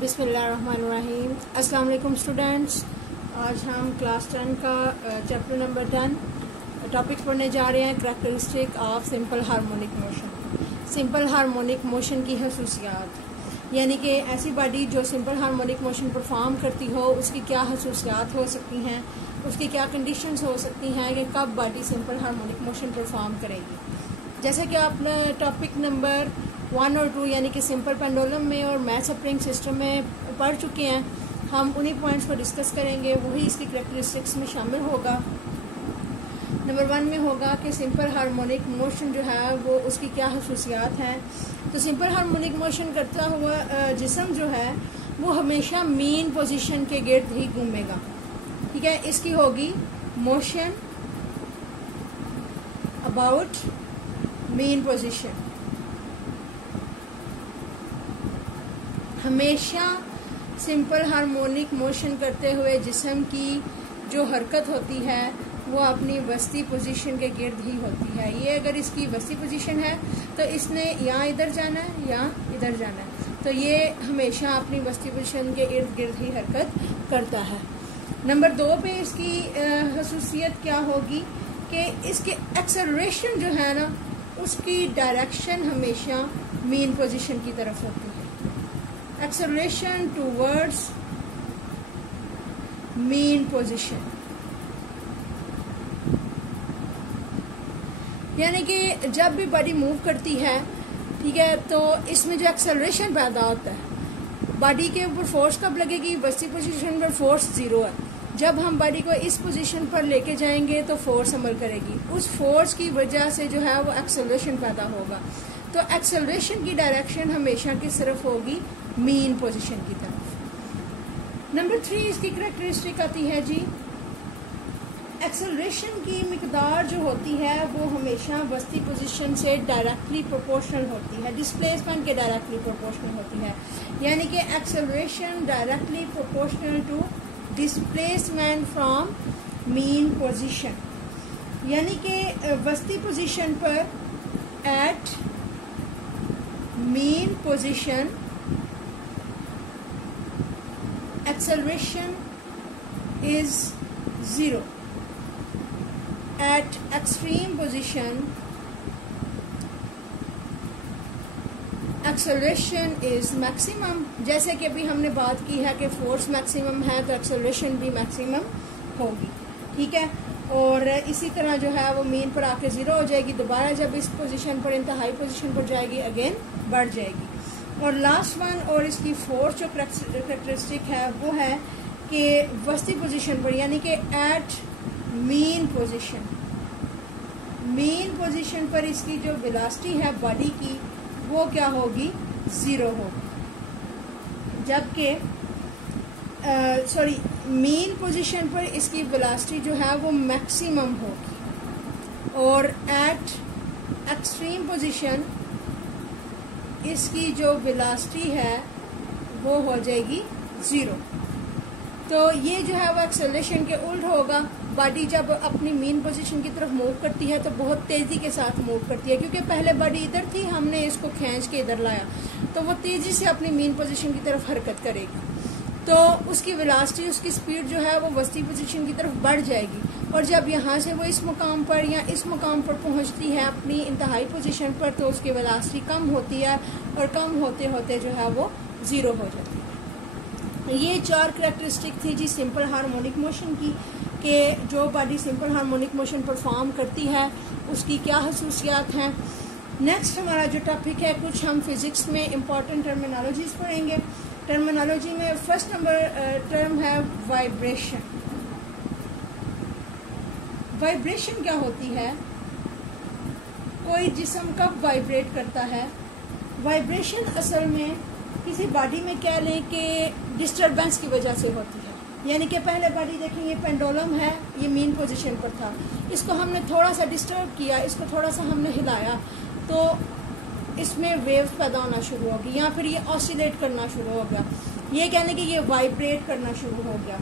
बिस्मिल्लाहिर्रहमानिर्रहीम। अस्सलाम वालेकुम स्टूडेंट्स। आज हम क्लास 10 का चैप्टर नंबर 10 टॉपिक पढ़ने जा रहे हैं, characteristic of simple harmonic motion. Simple harmonic motion की खसूसियात, यानी कि ऐसी बॉडी जो सिंपल हार्मोनिक मोशन परफॉर्म करती हो उसकी क्या खसूसियात हो सकती हैं, उसकी क्या कंडीशंस हो सकती हैं कि कब body simple harmonic motion perform करेगी। जैसे कि आपने टॉपिक नंबर 1 और 2 यानी कि सिंपल पेंडुलम में और मैथ स्प्रिंग सिस्टम में पढ़ चुके हैं, हम उन्हीं पॉइंट्स को डिस्कस करेंगे, वही इसकी करैक्टरिस्टिक्स में शामिल होगा। नंबर 1 में होगा कि सिंपल हार्मोनिक मोशन जो है वो उसकी क्या खसूसियात हैं। तो सिंपल हार्मोनिक मोशन करता हुआ जिस्म जो है वो हमेशा मीन पोजीशन के गिर्द ही घूमेगा। ठीक है, इसकी होगी मोशन अबाउट मीन पोजीशन। हमेशा सिंपल हार्मोनिक मोशन करते हुए जिस्म की जो हरकत होती है वो अपनी वस्ती पोजीशन के गिर्द ही होती है। ये अगर इसकी वस्ती पोजीशन है तो इसने या इधर जाना है या इधर जाना है, तो ये हमेशा अपनी वस्ती पोजीशन के इर्द गिर्द ही हरकत करता है। नंबर 2 पे इसकी खसूसियत क्या होगी कि इसके एक्सेलरेशन जो है ना उसकी डायरेक्शन हमेशा मीन पोजीशन की तरफ होती है। एक्सेलरेशन टूवर्ड्स मीन पोजीशन, यानी कि जब भी बॉडी मूव करती है, ठीक है, तो इसमें जो एक्सेलरेशन पैदा होता है, बॉडी के ऊपर फोर्स कब लगेगी, वस्ती पोजीशन पर फोर्स 0 है। जब हम बॉडी को इस पोजीशन पर लेके जाएंगे तो फोर्स अमल करेगी, उस फोर्स की वजह से जो है वो एक्सेलरेशन पैदा होगा। तो एक्सेलरेशन की डायरेक्शन हमेशा किस तरफ होगी, मीन पोजीशन की तरफ। नंबर 3 इसकी करैक्टरिस्टिक आती है जी, एक्सेलरेशन की मिकदार जो होती है वो हमेशा वस्ती पोजीशन से डायरेक्टली प्रोपोर्शनल होती है, डिस्प्लेसमेंट के डायरेक्टली प्रोपोर्शनल होती है। यानी कि acceleration directly proportional to displacement from mean position, यानी कि वस्ती पोजीशन पर at mean position acceleration is 0. At extreme position acceleration is maximum। जैसे कि अभी हमने बात की है कि फोर्स मैक्सिमम है तो एक्सेलरेशन भी मैक्सिमम होगी। ठीक है, और इसी तरह जो है वो मीन पर आके 0 हो जाएगी, दोबारा जब इस पोजीशन पर इंतहाई पोजीशन पर जाएगी अगेन बढ़ जाएगी। और लास्ट वन और इसकी फोर्थ जो करैक्टरिस्टिक है वो है कि वस्ती पोजीशन पर, यानी कि एट मीन पोजीशन पर इसकी जो वेलोसिटी है बॉडी की वो क्या होगी, 0 होगी। जबकि मीन पोजीशन पर इसकी वेलोसिटी जो है वो मैक्सिमम होगी, और एट एक्सट्रीम पोजीशन इसकी जो वेलोसिटी है वो हो जाएगी 0। तो ये जो है वो एक्सेलरेशन के उल्ट होगा। बॉडी जब अपनी मीन पोजीशन की तरफ मूव करती है तो बहुत तेज़ी के साथ मूव करती है, क्योंकि पहले बॉडी इधर थी, हमने इसको खींच के इधर लाया, तो वो तेज़ी से अपनी मीन पोजीशन की तरफ हरकत करेगी। तो उसकी वेलोसिटी, उसकी स्पीड जो है वो वस्ती पोजीशन की तरफ बढ़ जाएगी, और जब यहाँ से वो इस मुकाम पर या इस मुकाम पर पहुँचती है अपनी इंतहाई पोजीशन पर तो उसकी वेलोसिटी कम होती है, और कम होते होते जो है वो 0 हो जाती है। ये 4 करैक्टरिस्टिक थी जी सिंपल हार्मोनिक मोशन की, कि जो body simple harmonic motion perform करती है उसकी क्या खसूसियात हैं। नेक्स्ट हमारा जो टॉपिक है, कुछ हम फिजिक्स में इम्पॉर्टेंट टर्मिनोलॉजीज पढ़ेंगे। टर्मिनोलॉजी में फर्स्ट नंबर टर्म है वाइब्रेशन। वाइब्रेशन क्या होती है, कोई जिस्म कब वाइब्रेट करता है। वाइब्रेशन असल में किसी बॉडी में कह लें कि डिस्टरबेंस की वजह से होती है। यानी कि पहले बॉडी देखें, ये पेंडुलम है, ये मीन पोजीशन पर था, इसको हमने थोड़ा सा डिस्टर्ब किया, इसको थोड़ा सा हमने हिलाया तो इसमें वेव्स पैदा होना शुरू हो गई, या फिर ये ऑसिलेट करना शुरू हो गया, ये कहने कि ये वाइब्रेट करना शुरू हो गया।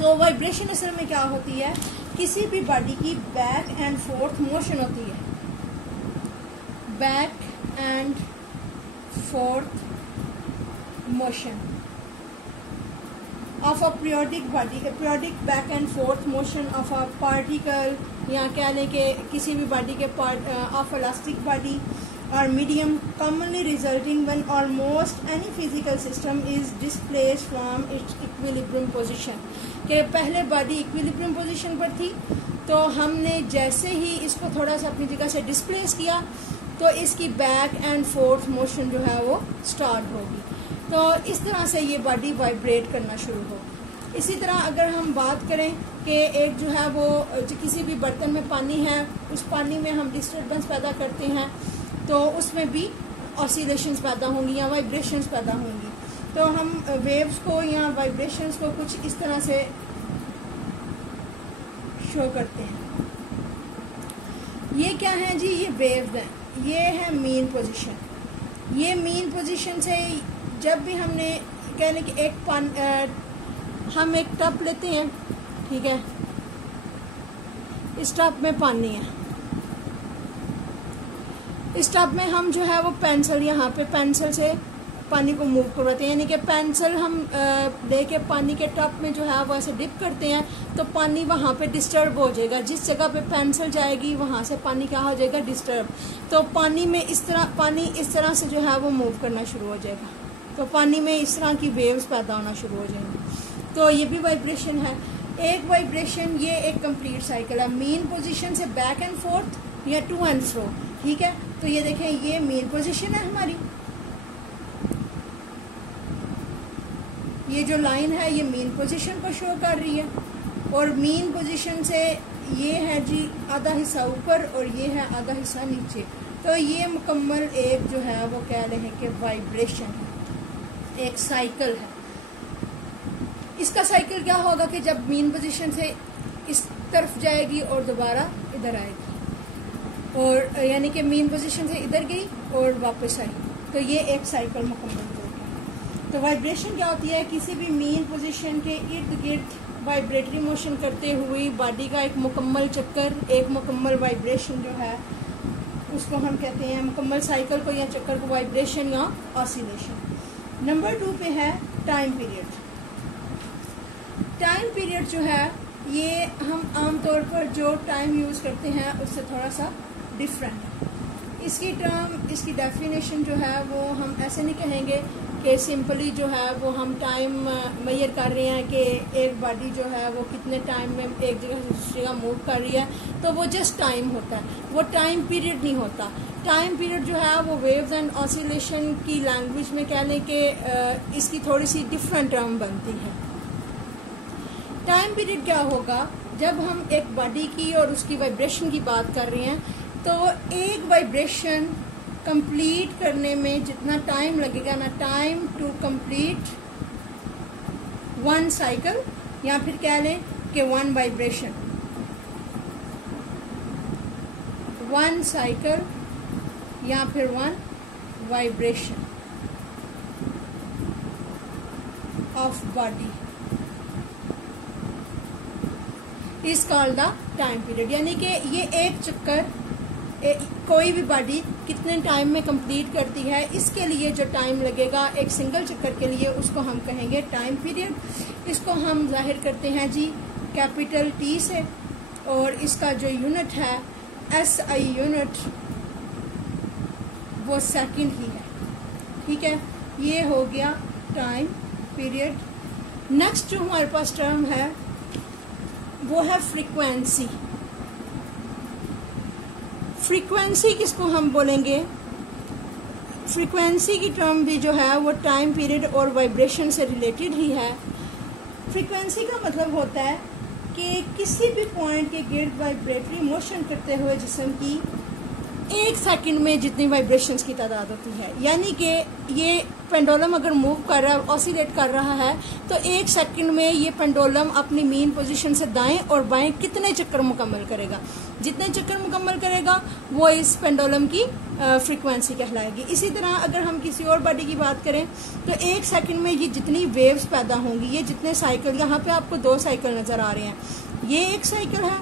तो वाइब्रेशन असल में क्या होती है, किसी भी बॉडी की बैक एंड फोर्थ मोशन होती है, back and fourth motion of a periodic body, periodic back and fourth motion of a particle, या कह लें कि किसी भी बॉडी के पार्ट ऑफ इलास्टिक बॉडी और medium, commonly resulting when almost any physical system is displaced from its equilibrium position। कि पहले बॉडी इक्विलिब्रियम पोजीशन पर थी, तो हमने जैसे ही इसको थोड़ा सा अपनी जगह से डिस्प्लेस किया तो इसकी बैक एंड फोर्थ मोशन जो है वो स्टार्ट होगी। तो इस तरह से ये बॉडी वाइब्रेट करना शुरू होगी। इसी तरह अगर हम बात करें कि एक जो है वो किसी भी बर्तन में पानी है, उस पानी में हम डिस्टर्बेंस पैदा करते हैं तो उसमें भी ऑसिलेशंस पैदा होंगी या वाइब्रेशंस पैदा होंगी। तो हम वेव्स को या वाइब्रेशंस को कुछ इस तरह से शो करते हैं। ये क्या है जी? ये वेव्स हैं। ये है मीन पोजीशन। ये मीन पोजीशन से जब भी हमने कह लें कि हम एक टब लेते हैं, ठीक है, इस टब में पानी है, इस टब में हम जो है वो पेंसिल, यहाँ पे पेंसिल से पानी को मूव करवाते हैं, यानी कि पेंसिल हम लेके पानी के टब में जो है वो ऐसे डिप करते हैं तो पानी वहाँ पे डिस्टर्ब हो जाएगा। जिस जगह पे पेंसिल जाएगी वहाँ से पानी क्या हो जाएगा? डिस्टर्ब। तो पानी में पानी इस तरह से जो है वो मूव करना शुरू हो जाएगा, तो पानी में इस तरह की वेव्स पैदा होना शुरू हो जाएंगी। तो ये भी वाइब्रेशन है। एक वाइब्रेशन, ये एक कंप्लीट साइकिल है, मीन पोजीशन से बैक एंड फोर्थ या टू एंड फ्रो, ठीक है। तो ये देखें, ये मीन पोजीशन है हमारी, ये जो लाइन है ये मीन पोजीशन को शो कर रही है, और मीन पोजीशन से ये है जी आधा हिस्सा ऊपर और ये है आधा हिस्सा नीचे। तो ये मुकम्मल एक जो है वो कह रहे हैं कि वाइब्रेशन है, एक साइकिल है। इसका साइकिल क्या होगा कि जब मीन पोजीशन से इस तरफ जाएगी और दोबारा इधर आएगी, और यानी कि मीन पोजीशन से इधर गई और वापस आई, तो ये एक साइकिल मुकम्मल हो गया। तो वाइब्रेशन क्या होती है? किसी भी मीन पोजीशन के इर्द गिर्द वाइब्रेटरी मोशन करते हुए बॉडी का एक मुकम्मल चक्कर, एक मुकम्मल वाइब्रेशन जो है उसको हम कहते हैं, मुकम्मल साइकिल को या चक्कर को वाइब्रेशन या ऑसिलेशन। नंबर 2 पे है टाइम पीरियड। टाइम पीरियड जो है ये हम आमतौर पर जो टाइम यूज़ करते हैं उससे थोड़ा सा डिफरेंट है। इसकी टर्म, इसकी डेफिनेशन जो है वो हम ऐसे नहीं कहेंगे कि सिंपली जो है वो हम टाइम मेजर कर रहे हैं कि एक बॉडी जो है वो कितने टाइम में एक जगह से दूसरी जगह मूव कर रही है, तो वो जस्ट टाइम होता है, वो टाइम पीरियड नहीं होता। टाइम पीरियड जो है वो वेव्स एंड ऑसिलेशन की लैंग्वेज में कह लें कि इसकी थोड़ी सी डिफरेंट टर्म बनती है। टाइम पीरियड क्या होगा? जब हम एक बॉडी की और उसकी वाइब्रेशन की बात कर रहे हैं, तो एक वाइब्रेशन कंप्लीट करने में जितना टाइम लगेगा ना, time to complete one cycle, या फिर कह लें कि वन वाइब्रेशन, वन साइकिल या फिर one vibration of body is called the time period. यानी कि ये एक चक्कर कोई भी बॉडी कितने टाइम में कंप्लीट करती है, इसके लिए जो टाइम लगेगा एक सिंगल चक्कर के लिए, उसको हम कहेंगे टाइम पीरियड। इसको हम जाहिर करते हैं जी कैपिटल T से, और इसका जो यूनिट है SI यूनिट वो सेकंड ही है, ठीक है। ये हो गया टाइम पीरियड। नेक्स्ट जो हमारे पास टर्म है वो है फ्रीक्वेंसी। फ्रीक्वेंसी किसको हम बोलेंगे? फ्रीक्वेंसी की टर्म भी जो है वो टाइम पीरियड और वाइब्रेशन से रिलेटेड ही है। फ्रीक्वेंसी का मतलब होता है कि किसी भी पॉइंट के गिर्द वाइब्रेटरी मोशन करते हुए जिस्म की एक सेकंड में जितनी वाइब्रेशंस की तादाद होती है, यानी कि ये पेंडुलम अगर मूव कर रहा है, ऑसिलेट कर रहा है, तो एक सेकंड में ये पेंडुलम अपनी मीन पोजीशन से दाएं और बाएं कितने चक्कर मुकम्मल करेगा। जितने चक्कर मुकम्मल करेगा वो इस पेंडुलम की फ्रीक्वेंसी कहलाएगी। इसी तरह अगर हम किसी और बॉडी की बात करें तो एक सेकंड में ये जितनी वेव्स पैदा होंगी, ये जितने साइकिल, यहाँ पे आपको 2 साइकिल नज़र आ रहे हैं, ये एक साइकिल है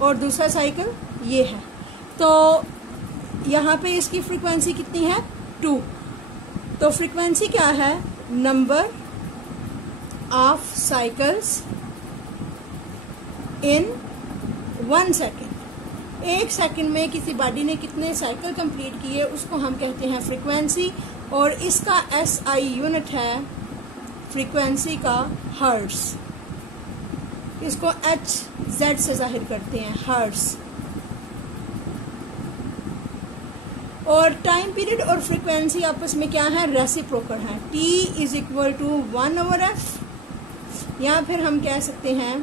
और दूसरा साइकिल ये है, तो यहाँ पे इसकी फ्रीक्वेंसी कितनी है? 2। तो फ्रीक्वेंसी क्या है? Number of cycles in 1 second. 1 second में किसी बॉडी ने कितने साइकिल कंप्लीट किए उसको हम कहते हैं फ्रीक्वेंसी, और इसका SI यूनिट है फ्रीक्वेंसी का हर्ट्स। इसको HZ से जाहिर करते हैं, हर्ट्स। और टाइम पीरियड और फ्रीक्वेंसी आपस में क्या है, रेसिप्रोकल है। T is equal to 1/f, या फिर हम कह सकते हैं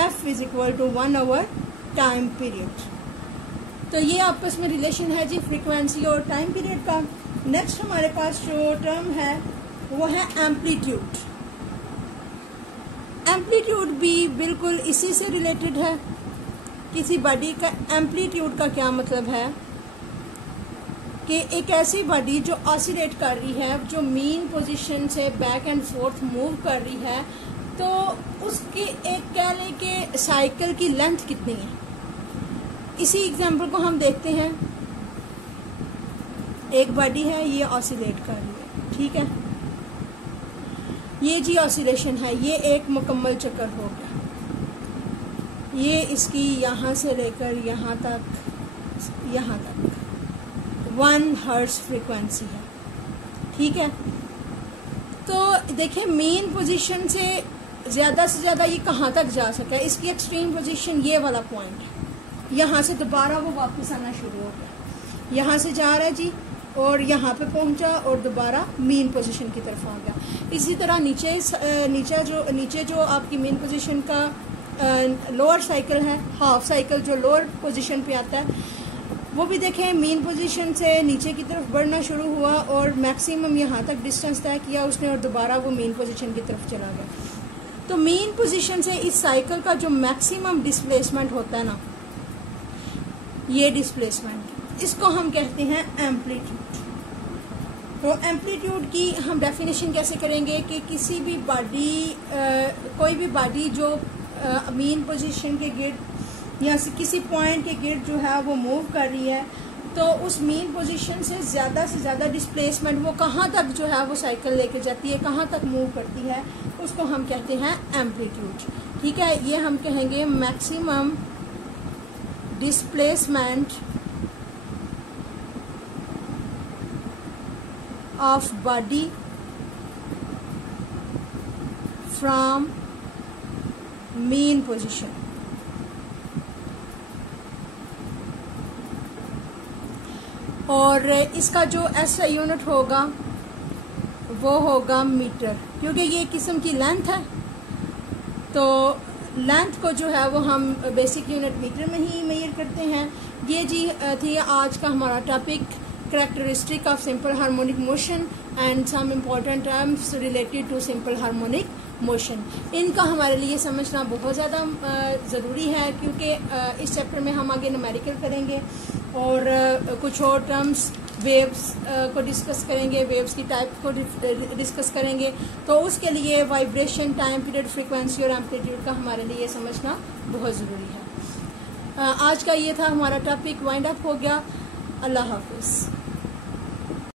F is equal to 1/, time period. तो ये आपस में रिलेशन है जी फ्रीक्वेंसी और टाइम पीरियड का। नेक्स्ट हमारे पास जो टर्म है वो है एम्पलीट्यूड। एम्पलीट्यूड भी बिल्कुल इसी से रिलेटेड है। किसी बॉडी का एम्पलीट्यूड का क्या मतलब है कि एक ऐसी बॉडी जो ऑसिलेट कर रही है, जो मीन पोजीशन से बैक एंड फोर्थ मूव कर रही है, तो उसके एक कह लें कि साइकिल की लेंथ कितनी है। इसी एग्जांपल को हम देखते हैं। एक बॉडी है, ये ऑसिलेट कर रही है, ठीक है, ये जी ऑसिलेशन है, ये एक मुकम्मल चक्कर हो गया। ये इसकी यहाँ से लेकर यहाँ तक 1 हर्ट्ज फ्रीक्वेंसी है, ठीक है। तो देखिए मेन पोजीशन से ज़्यादा ये कहाँ तक जा सका है। इसकी एक्सट्रीम पोजीशन ये वाला पॉइंट है, यहाँ से दोबारा वो वापस आना शुरू हो गया, यहाँ से जा रहा है जी और यहाँ पे पहुँचा और दोबारा मेन पोजीशन की तरफ आ गया। इसी तरह नीचे जो आपकी मेन पोजीशन का लोअर साइकिल है, हाफ साइकिल जो लोअर पोजीशन पे आता है, वो भी देखें मेन पोजीशन से नीचे की तरफ बढ़ना शुरू हुआ और मैक्सिमम यहाँ तक डिस्टेंस तय किया उसने और दोबारा वो मेन पोजीशन की तरफ चला गया। तो मेन पोजीशन से इस साइकिल का जो मैक्सिमम डिस्प्लेसमेंट होता है ना, ये डिस्प्लेसमेंट, इसको हम कहते हैं एम्पलीट्यूड। तो एम्पलीट्यूड की हम डेफिनेशन कैसे करेंगे कि किसी भी बॉडी, कोई भी बॉडी जो मेन पोजीशन के गिर्द या किसी पॉइंट के गिर्द जो है वो मूव कर रही है, तो उस मेन पोजीशन से ज़्यादा डिस्प्लेसमेंट वो कहाँ तक जो है वो साइकिल लेके जाती है, कहाँ तक मूव करती है, उसको हम कहते हैं एम्पलीट्यूड, ठीक है। ये हम कहेंगे maximum displacement of body from main position. और इसका जो SI यूनिट होगा वो होगा मीटर, क्योंकि ये किस्म की लेंथ है, तो लेंथ को जो है वो हम बेसिक यूनिट मीटर में ही मेजर करते हैं। ये जी थी आज का हमारा topic, characteristic of simple harmonic motion and some important terms related to simple harmonic motion. इनका हमारे लिए समझना बहुत ज़्यादा ज़रूरी है, क्योंकि इस चैप्टर में हम आगे न्यूमेरिकल करेंगे और कुछ और टर्म्स वेव्स को डिस्कस करेंगे, वेव्स की टाइप को डिस्कस करेंगे। तो उसके लिए वाइब्रेशन, टाइम पीरियड, फ्रीक्वेंसी और एम्पलीट्यूड का हमारे लिए समझना बहुत ज़रूरी है। आज का ये था हमारा टॉपिक, वाइंड अप हो गया। अल्लाह हाफिज़।